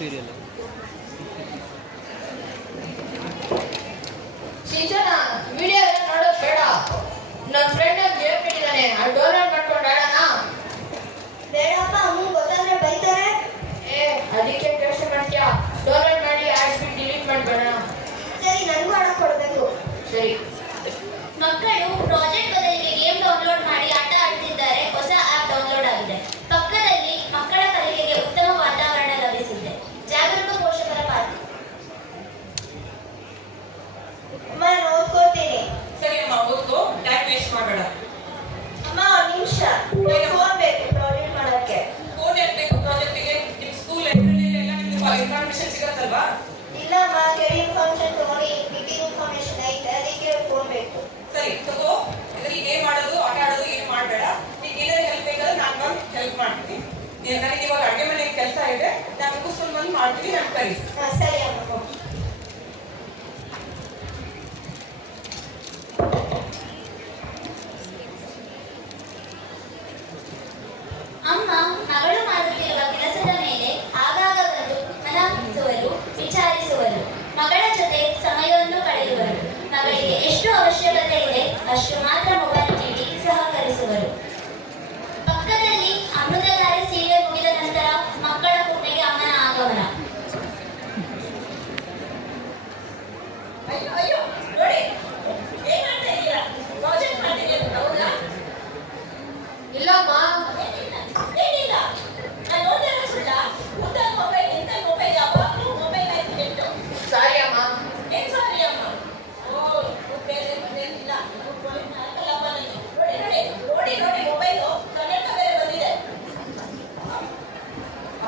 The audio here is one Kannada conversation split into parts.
ಸೀರಿಯಲ್ ಸಿಂಚನ ವಿಡಿಯೋ ಎಲ್ಲ ನೋಡೋದು ಬೇಡ. ನನ್ನ ಫ್ರೆಂಡ್ ಅಂತ ಹೇಳ್ಬಿಟ್ಟಿದ್ದಾನೆ, ಅದು ಡೌನ್ಲೋಡ್ ಮಾಡ್ಕೊಂಡು ಆಡೋಣ. ಬೇಡಪ್ಪ, ಅಮ್ಮ ಗೊತ್ತಾದ್ರೆ ಬೈತಾರೆ. ಅದಕ್ಕೆ ಕೆಲಸ ಮಾಡ್ತೀಯಾ? ಡೌನ್ಲೋಡ್ ಮಾಡಿ ಆಡ್ಬಿಟ್ಟು ಡಿಲೀಟ್ ಮಾಡ್ಬೇಡ. ಸರಿ, ನನಗೂ ಆಡಕ್ ಕೊಡ್ಬೇಕು. ಸರಿ. ಮಕ್ಕಳು ಪ್ರಾಜೆಕ್ಟ್ ಬದಲಿಗೆ ಗೇಮ್ ಡೌನ್ಲೋಡ್ ಮಾಡಿ ಆಟ ಆಡ್ತಿದ್ದಾರೆ. ಹೊಸ ಆಪ್ ಡೌನ್ಲೋಡ್ ಆಗಿದೆ. ಪಕ್ಕದಲ್ಲಿ ಮಕ್ಕಳ ಕಲಿಕೆಗೆ ಉತ್ತಮ ವಾತಾವರಣ ಲಭಿಸಿದೆ. ಜಾಗರೂಕ ಪೋಷಕರ ಪಾತ್ರ. ಅಮ್ಮ, ನಾನು ಓದ್ಕೊಳ್ತೀನಿ. ಸರಿ ಅಮ್ಮ, ಓದ್ಕೋ, ಟೈಮ್ ವೇಸ್ಟ್ ಮಾಡಬೇಡ. ಅಮ್ಮ, ಒಂದು ನಿಮಿಷ, ಫೋನ್ ಬೇಕು ಪ್ರಾಜೆಕ್ಟ್ ಮಾಡೋಕ್ಕೆ. ಫೋನ್ ಯಾಕೆ ಬೇಕು ಪ್ರಾಜೆಕ್ಟಿಗೆ? ನಿಮ್ಮ ಸ್ಕೂಲ್ ಲೈಬ್ರರಿಯಲ್ಲಿ ಎಲ್ಲ ನಿಮ್ಗೆ ಇನ್ಫಾರ್ಮೇಶನ್ ಸಿಗತ್ತಲ್ವಾ? ಇಲ್ಲ ಅಮ್ಮ, ಕೆರಿಯರ್ ಫಂಕ್ಷನ್ ತಗೊಂಡು ಬಿಗಿ ಇನ್ಫಾರ್ಮೇಶನ್ ಐತೆ, ಅದಕ್ಕೆ ಫೋನ್ ಬೇಕು. ಸರಿ ತಗೋ. ಇದರಲ್ಲಿ ಗೇಮ್ ಆಡೋದು ಆಟ ಆಡೋದು ಏನು ಮಾಡಬೇಡ. ಈಗ ಏನಾದ್ರು ಹೆಲ್ಪ್ ಬೇಕಾದ್ರೆ ನಾನು ಬಂದು ಹೆಲ್ಪ್ ಮಾಡ್ತೀನಿ. ನನಗೆ ಇವಾಗ ಅಡುಗೆ ಮನೆಗೆ ಕೆಲಸ ಇದೆ, ನಾನು ಮುಗಿಸ್ಕೊಂಡು ಬಂದು ಮಾಡ್ತೀನಿ. ನಾನು ಕರಿ. ಸರಿ ಅಮ್ಮ. ಅಮ್ಮ ಮಗಳು ಮಾಡುತ್ತಿರುವ ಕೆಲಸದ ಮೇಲೆ ಆಗಾಗ ಬಂದು ಮನಸುವರು, ವಿಚಾರಿಸುವರು. ಮಗಳ ಜೊತೆ ಸಮಯವನ್ನು ಕಳೆಯುವರು. ಮಗಳಿಗೆ ಎಷ್ಟು ಅವಶ್ಯಕತೆ ಇದೆ ಅಷ್ಟು ಮಾತ್ರ ಮೊಬೈಲ್ ನೀಡಿ ಸಹಕರಿಸುವರು. ಪಕ್ಕದಲ್ಲಿ ಅಮೃತಧಾರೆ ಸೀರಿಯಲ್ ಮುಗಿದ ನಂತರ ಮಕ್ಕಳ ಕೋಣೆಗೆ ಅಮ್ಮನ ಆಗಮನ. ಅಯ್ಯೋ ಅಯ್ಯೋ, ನೋಡಿ ಏನ್ ಮಾಡ್ತಾ ಇದ್ದೀರಾ? ಪ್ರಾಜೆಕ್ಟ್ ಮಾಡ್ತಿದ್ದೀರಾ? ಹೌದಾ? ಇಲ್ಲಮ್ಮ, ಏನಿಲ್ಲ, ನಾನು ನೋಡ್ತಾ ಸುಳ್ಳ. ಉದ್ದ ಮೊಬೈಲ್, ಇಂಥ ಮೊಬೈಲ್, ಯಾವಾಗಲೂ ಮೊಬೈಲ್ ಆಯ್ತು. ಸಾರಿ ಅಮ್ಮ. ಏನ್ ಸಾರಿ ಅಮ್ಮ? ಓ, ಬೇರೆ ಮನೇಲಿಲ್ಲ. ಹಾಕಲ್ಲಪ್ಪ ನನಗೆ. ನೋಡಿ ಮೊಬೈಲು ಕನ್ನಡ ಬೇರೆ ಬಂದಿದೆ.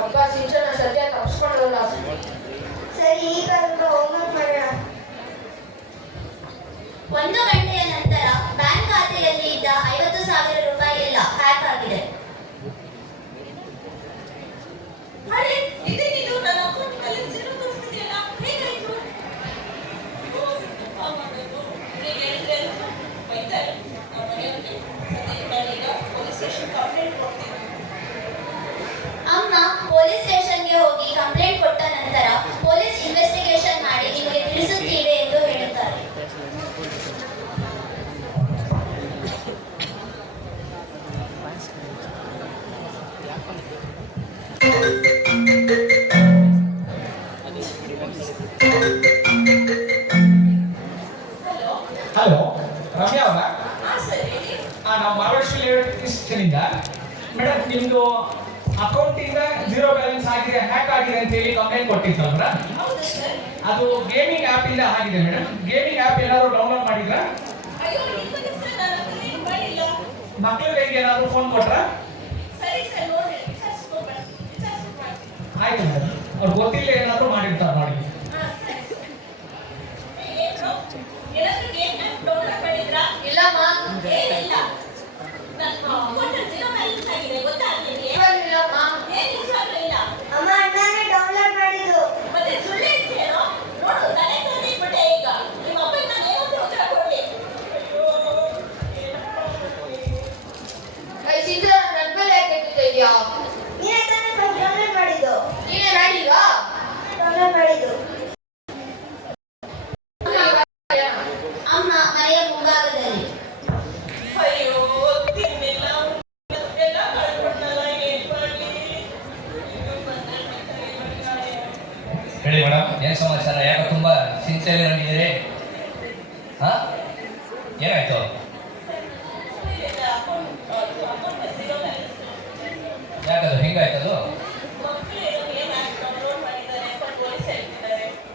ಅಪ್ಪ ಸಿಂಚನ ಸದ್ಯ ತಪ್ಪಿಸ್ಕೊಂಡಲ್ಲ. ಸರಿ, ಈಗ ಹೋಮ್ವರ್ಕ್ ಮಾಡೋಣ. 1 ಗಂಟೆಯ ನಂತರ ಬ್ಯಾಂಕ್ ಖಾತೆಯಲ್ಲಿ ಇದ್ದ 50,000 ರೂಪಾಯಿ ಎಲ್ಲ ಹ್ಯಾಕ್ ಆಗಿದೆ. ಅರೆ, ಇದೇನಿದು? ನನ್ನ ಅಕೌಂಟ್ನಲ್ಲಿ ಜೀರೋ ತೋರಿಸ್ತಿದೆಯಲ್ಲ, ಹೇಗಾಯ್ತು? ಓ, ತಪ್ಪ ಮಾಡೋದು. ಈಗ ಹೇಳಿದ್ರೆ ಬೈತಾರೆ ನಮ್ಮ ಮನೆಯವ್ರಿಗೆ. ಸದ್ಯಕ್ಕೆ ನಾನೀಗ ಪೊಲೀಸ್ ಸ್ಟೇಷನ್ ಕಂಪ್ಲೇಂಟ್ ಕೊಡ್ತೀನಿ. ಅಮ್ಮ ಪೊಲೀಸ್ ಸ್ಟೇಷನ್ಗೆ ಹೋಗಿ ಕಂಪ್ಲೇಂಟ್ ಕೊಟ್ಟ ನಂತರ ಪೊಲೀಸ್ ಇನ್ವೆಸ್ಟಿಗೇಷನ್ ಮಾಡಿ ನಿಮಗೆ ತಿಳಿಸುತ್ತೀವಿ ಎಂದು ಹೇಳುತ್ತಾರೆ. ಹಲೋ, ರಮ್ಯಾ ಅವರ? ಹಾಂ ಸರ್, ಹೇಳಿ. ನಾವು ಮಹಾರಾಷ್ಟ್ರ ಸ್ಟೇಷನಿಂದ. ಮೇಡಮ್, ನಿಮ್ಮದು ಅಕೌಂಟಿಂದ ಜೀರೋ ಬ್ಯಾಲೆನ್ಸ್ ಆಗಿದೆ, ಹ್ಯಾಕ್ ಆಗಿದೆ ಅಂತ ಹೇಳಿ ಕಂಪ್ಲೇಂಟ್ ಕೊಟ್ಟಿತ್ತಲ್ರ? ಹೌದು ಸರ್. ಅದು ಗೇಮಿಂಗ್ ಆ್ಯಪ್ ಇಂದ ಆಗಿದೆ ಮೇಡಮ್. ಗೇಮಿಂಗ್ ಆ್ಯಪ್ ಏನಾದ್ರು ಡೌನ್ಲೋಡ್ ಮಾಡಿದ್ರಾ? ಅಯ್ಯೋ, ನಿಮಗೆ ಸರ್, ನಾನು ಅದನ್ನ ಏನು ಮಾಡಿಲ್ಲ. ಮಕ್ಕಳು ಕೈಗೆ ಏನಾದ್ರು ಫೋನ್ ಕೊಟ್ರಾ? ಸರಿ ಸರ್, ನೋಡಿ ವಿಚಾರಿಸ್ಕೊಂಡು ಮಾಡ್ತೀನಿ. ಆಯ್ತು ಮೇಡಮ್, ಅವ್ರು ಗೊತ್ತಿಲ್ಲ ಏನಾದ್ರು ಮಾಡಿರ್ತಾರೆ ನೋಡಿ. ಹಾಂ ಸರಿ ಸರ್. ಏನು ಏನಾದರೂ ಗೇಮ್ ಡೌನ್ಲೋಡ್ ಮಾಡಿದ್ರಾ? ಇಲ್ಲಮ್ಮ. ಏನಿಲ್ಲ, ನನ್ನ ಅಕೌಂಟಲ್ಲಿ ಜೀರೋ ಬ್ಯಾಲೆನ್ಸ್ ಆಗಿದೆ, ಗೊತ್ತಾ ನಿಮಗೆ? ಇಲ್ಲಮ್ಮ. ಏನು ನಿಜವಾಗ್ಲೂ ಇಲ್ಲ. ಅಮ್ಮ, ಅಣ್ಣನೇ ಡೌನ್ಲೋಡ್ ಮಾಡಿದ್ದು. ಮತ್ತೆ ಸುಳ್ಳು ಹೇಳ್ತೀಯೇನೋ? ನೋಡು, ತಲೆ ತೊಗೊಂಡಿದ್ಬಿಟ್ಟೆ ಈಗ. ನಿಮ್ಮ ಅಪ್ಪಗೆ ನಾನು ಏನಂತ ಉತ್ತರ ಕೊಡಲಿ? ಸಿಂಚನ ನನ್ನ ಮೇಲೆ ಯಾಕೆ ಎತ್ತಿಡ್ತಾ ಇದೀಯಾ? ನೀನೇ ತಾನೇ ಡೌನ್ಲೋಡ್ ಮಾಡಿದ್ದು. ನೀನೇ ಮಾಡಿಲ್ವಾ? ಡೌನ್ಲೋಡ್ ಮಾಡಿದ್ದು. ಅಮ್ಮ ಮನೆಯ ಮುಂಭಾಗದಲ್ಲಿ. ಅಯ್ಯೋ, ತಿನ್ನಿಲ್ಲ, ಎಲ್ಲ ಕಳ್ಕೊಂಡಲ್ಲ, ಏನ್ ಮಾಡ್ಲಿ? ಹೇಳಿ ಮೇಡಮ್, ಏನು ಸಮಾಚಾರ? ಯಾಕೆ ತುಂಬಾ ಚಿಂತೆಯಲ್ಲಿ ನಡೆದಿದೆ? ಹಾ, ಏನಾಯ್ತು? ಯಾಕದು ಹೆಂಗಾಯ್ತದು?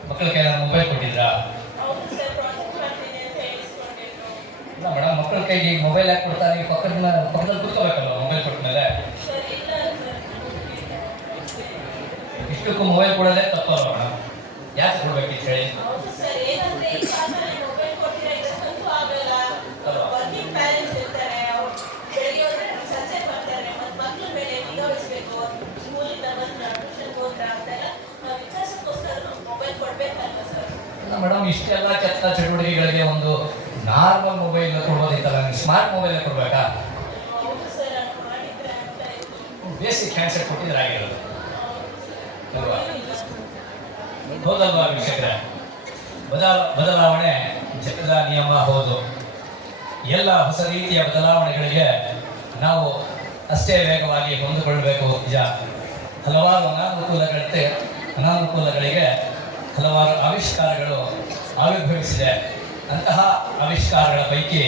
ಮಕ್ಕಳ ಕೈಯಲ್ಲಿ ಮೊಬೈಲ್ ಕೊಟ್ಟಿದ್ರಾ? ಇಲ್ಲ ಮೇಡಮ್, ಮಕ್ಕಳ ಕೈಗೆ ಈಗ ಮೊಬೈಲ್ ಯಾಕೆ ಕೊಡ್ತಾರೆ? ಈಗ ಪಕ್ಕದಲ್ಲಿ ಕೂತ್ಕೋಬೇಕಲ್ವ ಮೊಬೈಲ್ ಕೊಟ್ಟ ಮೇಲೆ? ಇಷ್ಟಕ್ಕೂ ಮೊಬೈಲ್ ಕೊಡೋದೇ ತಪ್ಪಲ್ವ ಮೇಡಮ್? ಯಾಕೆ ಕೊಡ್ಬೇಕಿತ್ತು ಹೇಳಿ? ಮೇಡಮ್, ಇಷ್ಟೆಲ್ಲ ಕೆಟ್ಟ ಚಟುವಟಿಕೆಗಳಿಗೆ ಒಂದು ನಾರ್ಮಲ್ ಮೊಬೈಲ್ ಕೊಡ್ಬೋದಿತ್ತಲ್ಲ, ಸ್ಮಾರ್ಟ್ ಮೊಬೈಲ್ ಕೊಡ್ಬೇಕಾ? ಬೇಸಿಕ್ ಹ್ಯಾಂಡ್ಸೆಟ್ ಕೊಟ್ಟಿದ್ರೆ ಆಗಿರೋದು. ಅಲ್ವಾ? ಹೌದಲ್ವಾ ವೀಕ್ಷಕರೇ? ಬದಲಾವಣೆ ಜಗದ ನಿಯಮ ಹೌದು. ಎಲ್ಲ ಹೊಸ ರೀತಿಯ ಬದಲಾವಣೆಗಳಿಗೆ ನಾವು ಅಷ್ಟೇ ವೇಗವಾಗಿ ಹೊಂದಿಕೊಳ್ಳಬೇಕು ನಿಜ. ಹಲವಾರು ಅನಾನುಕೂಲಗಳಿಗೆ ಹಲವಾರು ಆವಿಷ್ಕಾರಗಳು ಆವಿರ್ಭವಿಸಿದೆ. ಅಂತಹ ಆವಿಷ್ಕಾರಗಳ ಪೈಕಿ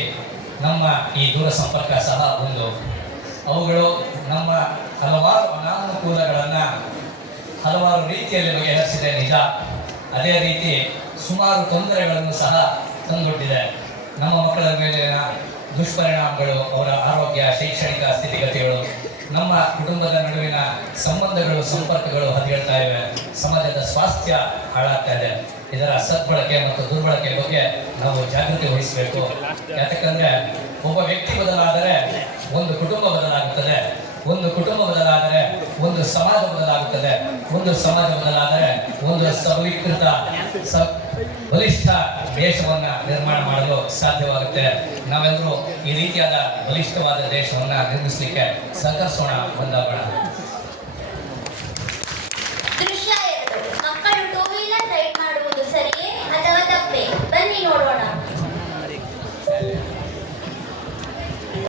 ನಮ್ಮ ಈ ದೂರಸಂಪರ್ಕ ಸಹ ಒಂದು. ಅವುಗಳು ನಮ್ಮ ಹಲವಾರು ಅನಾನುಕೂಲಗಳನ್ನು ಹಲವಾರು ರೀತಿಯಲ್ಲಿ ಬಗೆಹರಿಸಿದೆ ನಿಜ. ಅದೇ ರೀತಿ ಸುಮಾರು ತೊಂದರೆಗಳನ್ನು ಸಹ ತಂದೊಡ್ಡಿದೆ. ನಮ್ಮ ಮಕ್ಕಳ ಮೇಲಿನ ದುಷ್ಪರಿಣಾಮಗಳು, ಅವರ ಆರೋಗ್ಯ, ಶೈಕ್ಷಣಿಕ ಸ್ಥಿತಿಗತಿಗಳು, ನಮ್ಮ ಕುಟುಂಬದ ನಡುವಿನ ಸಂಬಂಧಗಳು, ಸಂಪರ್ಕಗಳು ಹದಗೆಡ್ತಾ ಇವೆ. ಸಮಾಜದ ಸ್ವಾಸ್ಥ್ಯ ಹಾಳಾಗ್ತಾ ಇದೆ. ಇದರ ಸದ್ಬಳಕೆ ಮತ್ತು ದುರ್ಬಳಕೆ ಬಗ್ಗೆ ನಾವು ಜಾಗೃತಿ ವಹಿಸಬೇಕು. ಯಾಕಂದ್ರೆ ಒಬ್ಬ ವ್ಯಕ್ತಿ ಬದಲಾದರೆ ಒಂದು ಕುಟುಂಬ ಬದಲಾಗುತ್ತದೆ, ಒಂದು ಕುಟುಂಬ ಬದಲಾದರೆ ಒಂದು ಸಮಾಜ ಬದಲಾಗುತ್ತದೆ, ಒಂದು ಸಮಾಜ ಬದಲಾದರೆ ಒಂದು ಸಬಲೀಕೃತ ಬಲಿಷ್ಠ ದೇಶವನ್ನ ನಿರ್ಮಾಣ ಮಾಡಲು ಸಾಧ್ಯವಾಗುತ್ತೆ. ನಾವೆಲ್ಲರೂ ಈ ರೀತಿಯಾದ ಬಲಿಷ್ಠವಾದ ದೇಶವನ್ನ ನಿರ್ಮಿಸಲಿಕ್ಕೆ ಸಹಕರಿಸೋಣ, ಒಂದಾಗೋಣ.